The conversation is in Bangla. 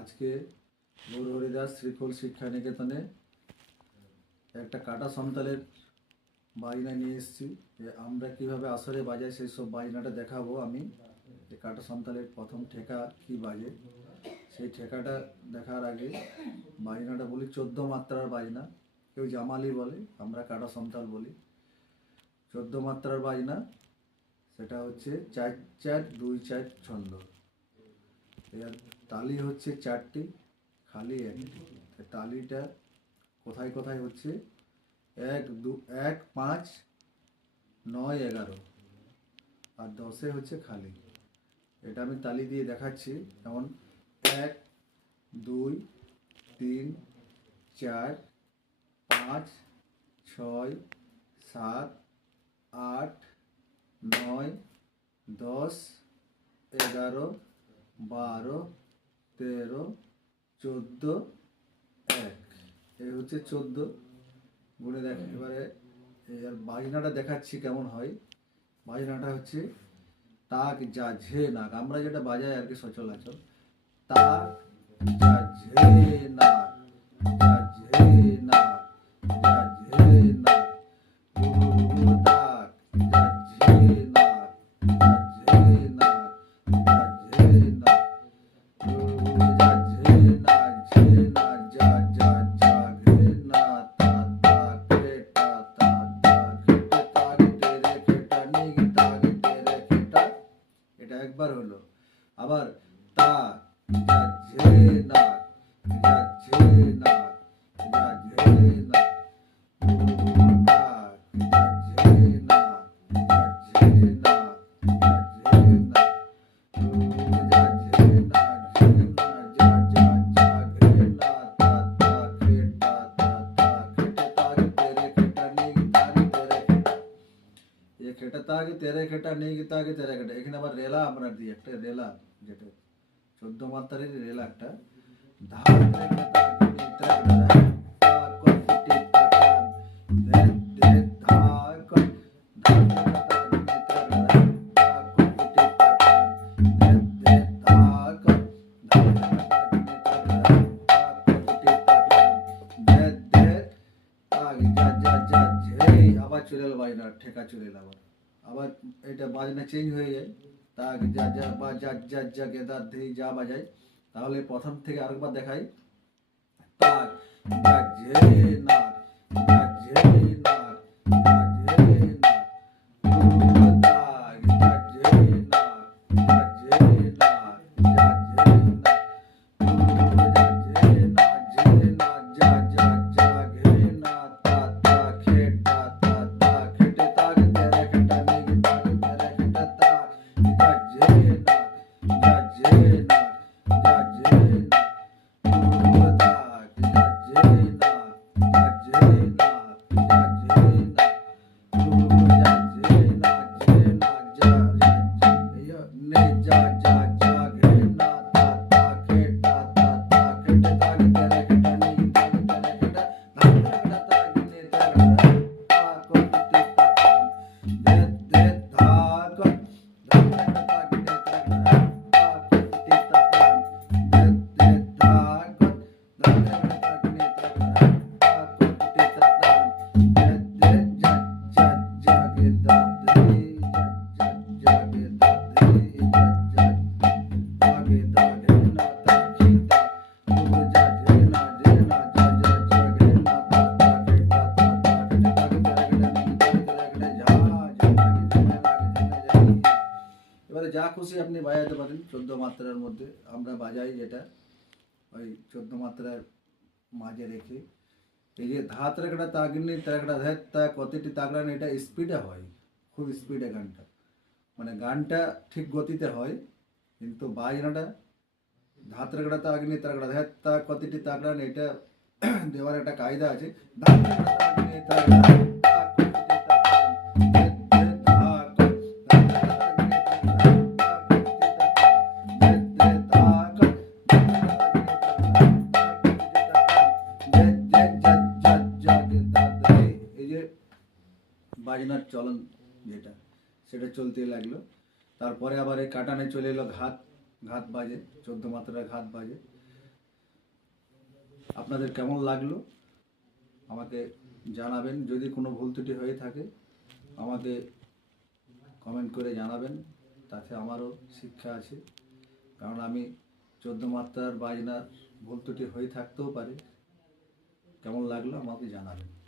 আজকে গৌর হরিদাস শ্রীকুল শিক্ষা নিকেতনে একটা কাটা সন্তালের বাজনা নিয়ে এসেছি আমরা কীভাবে আসরে বাজাই সেই সব বাজনাটা দেখাবো আমি। যে কাটা সন্তালের প্রথম ঠেকা কি বাজে? সেই ঠেকাটা দেখার আগে বাজনাটা বলি চোদ্দ মাত্রার বাজনা কেউ জামালি বলে, আমরা কাটা সন্তাল বলি। চোদ্দ মাত্রার বাজনা সেটা হচ্ছে চার চার দুই চার ছন্দ। এর তালি হচ্ছে চারটি, খালি একটি। তালিটা কোথায় কোথায় হচ্ছে? এক, দু, এক, পাঁচ, নয়, এগারো। আর দশে হচ্ছে খালি। এটা আমি তালি দিয়ে দেখাচ্ছি। যেমন এক, দুই, তিন, চার, পাঁচ, ছয়, সাত, আট, নয়, দশ, এগারো বারো তেরো চোদ্দ এক। এই হচ্ছে চোদ্দ। গুণে দেখ এবারে এর বাজনাটা দেখাচ্ছি কেমন হয়। বাজনাটা হচ্ছে তাক যা ঝে নাক। আমরা যেটা বাজাই আর কি সচলাচল তাক যা ঝে নাক। একবার হলো আবার करता कि तेरे खेटा नहीं किता कि तेरे खेटा इखने बार रेला अपना दी, एक टे रेला जेटे चौदह मात्रे की रेला एक टा। ठेका चुले আবার এটা বাজনা চেঞ্জ হয়ে যায়। তা যা যা বা যা যা যা গেদার ধে যা বাজায়। তাহলে প্রথম থেকে আরেকবার দেখাই। তাক যা যা না এবারে যা খুশি আপনি বাজাতে পারেন চোদ্দ মাত্রার মধ্যে। আমরা বাজাই যেটা, ওই চোদ্দ মাত্রার মাঝে রেখে। এই যে ধাত রেখাটা তাগনি তাগড়া ধ্যাত তা কতটি তাগড়া এটা স্পিডে হয়, খুব স্পিডে গানটা। মানে গানটা ঠিক গতিতে হয়, কিন্তু বাজনাটা ধাত রেখাটা তাগনি তাগড়া ধ্যাত তা কতটি তাগড়া এটা দেওয়ার একটা কায়দা আছে। বাজনার চলন যেটা, সেটা চলতে লাগল। তারপরে আবার এই কাটানে চলে এলো ঘাত ঘাত বাজে, চোদ্দ মাত্রা ঘাত বাজে। আপনাদের কেমন লাগল? আমাকে জানাবেন। যদি কোনো ভুল ত্রুটি হয়ে থাকে, আমাকে কমেন্ট করে জানাবেন। তাতে আমারও শিক্ষা আছে। কারণ আমি চোদ্দ মাত্রার বাজনার ভুল ত্রুটি হয়ে থাকতেও পারে। কেমন লাগল আমাকে জানাবেন।